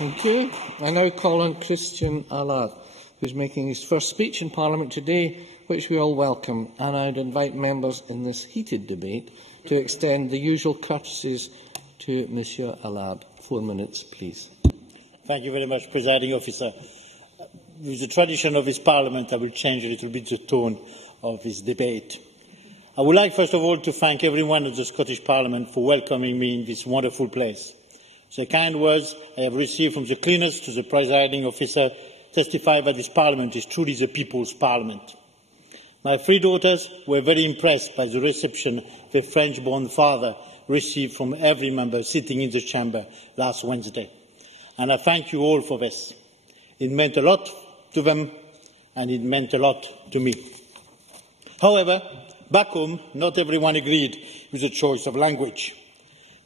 Thank you. I now call on Christian-Allard, who is making his first speech in Parliament today, which we all welcome, and I would invite members in this heated debate to extend the usual courtesies to Monsieur Allard. 4 minutes, please. Thank you very much, Presiding Officer. With the tradition of this Parliament, I will change a little bit the tone of this debate. I would like, first of all, to thank everyone of the Scottish Parliament for welcoming me in this wonderful place. The kind words I have received from the cleaners to the Presiding Officer testify that this Parliament is truly the people's Parliament. My 3 daughters were very impressed by the reception their French-born father received from every member sitting in the chamber last Wednesday. And I thank you all for this. It meant a lot to them, and it meant a lot to me. However, back home, not everyone agreed with the choice of language.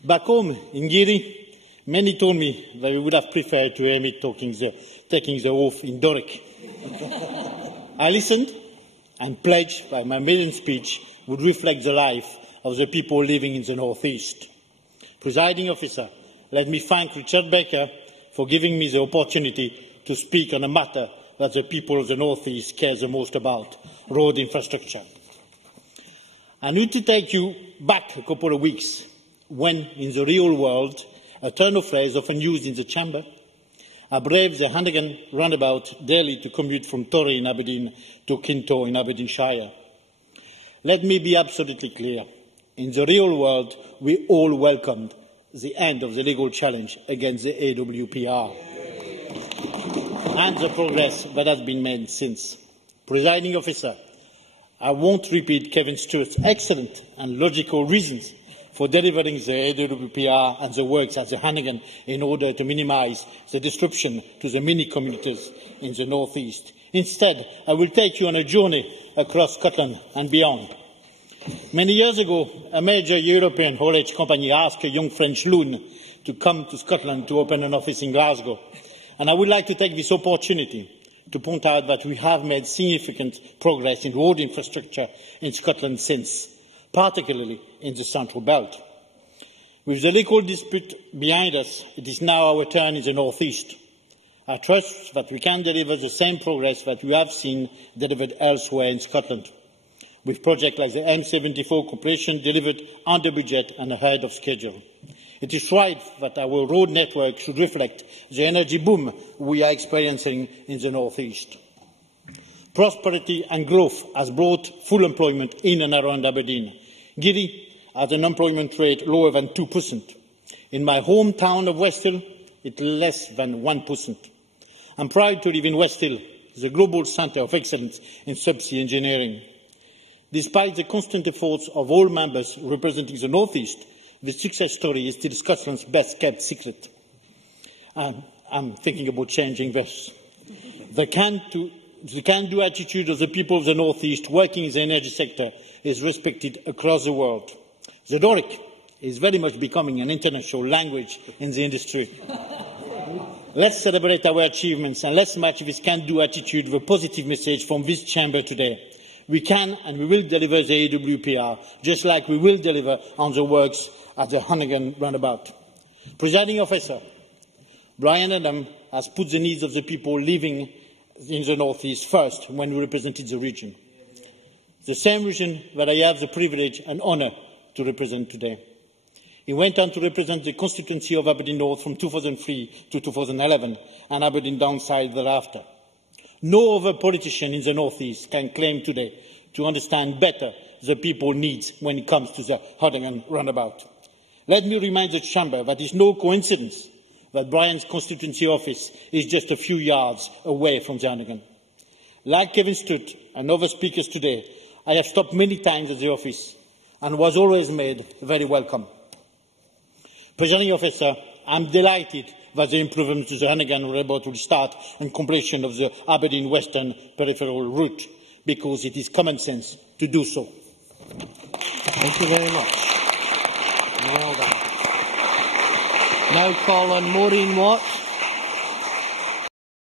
Back home, in Giri, many told me that we would have preferred to hear me taking the oath in Doric. I listened and pledged that my maiden speech would reflect the life of the people living in the North East. Presiding Officer, let me thank Richard Baker for giving me the opportunity to speak on a matter that the people of the North East care the most about, road infrastructure. I need to take you back a couple of weeks when, in the real world, a turn of phrase often used in the chamber, I braved the Haudagain-Roundabout daily to commute from Torry in Aberdeen to Kinto in Aberdeenshire. Let me be absolutely clear. In the real world, we all welcomed the end of the legal challenge against the AWPR and the progress that has been made since. Presiding Officer, I won't repeat Kevin Stewart's excellent and logical reasons for delivering the AWPR and the works at the Haudagain in order to minimise the disruption to the mini-communities in the North East. Instead, I will take you on a journey across Scotland and beyond. Many years ago, a major European haulage company asked a young French loon to come to Scotland to open an office in Glasgow. And I would like to take this opportunity to point out that we have made significant progress in road infrastructure in Scotland since, particularly in the Central Belt. With the legal dispute behind us, it is now our turn in the North East. I trust that we can deliver the same progress that we have seen delivered elsewhere in Scotland, with projects like the M74 completion delivered under budget and ahead of schedule. It is right that our road network should reflect the energy boom we are experiencing in the North East. Prosperity and growth has brought full employment in and around Aberdeen. Giri has an unemployment rate lower than 2%. In my hometown of Westhill, it is less than 1%. I'm proud to live in Westhill, the global centre of excellence in subsea engineering. Despite the constant efforts of all members representing the North East, the success story is still Scotland's best-kept secret. I'm thinking about changing this. The can-do attitude of the people of the North East working in the energy sector is respected across the world. The Doric is very much becoming an international language in the industry. Let's celebrate our achievements and let's match this can-do attitude with a positive message from this chamber today. We can and we will deliver the AWPR, just like we will deliver on the works at the Haudagain-Roundabout. Presiding Officer, Brian Adam has put the needs of the people living in the North East first when we represented the region. The same region that I have the privilege and honour to represent today. He went on to represent the constituency of Aberdeen North from 2003 to 2011 and Aberdeen Downside thereafter. No other politician in the North East can claim today to understand better the people's needs when it comes to the Haudagain-Roundabout. Let me remind the Chamber that it is no coincidence that Brian's constituency office is just a few yards away from the Haudagain. Like Kevin Stewart and other speakers today, I have stopped many times at the office and was always made very welcome. Presiding Officer, I am delighted that the improvement to the Haudagain-Roundabout will start and completion of the Aberdeen Western Peripheral Route, because it is common sense to do so. Thank you very much. Well done. Now call on Maureen Watt.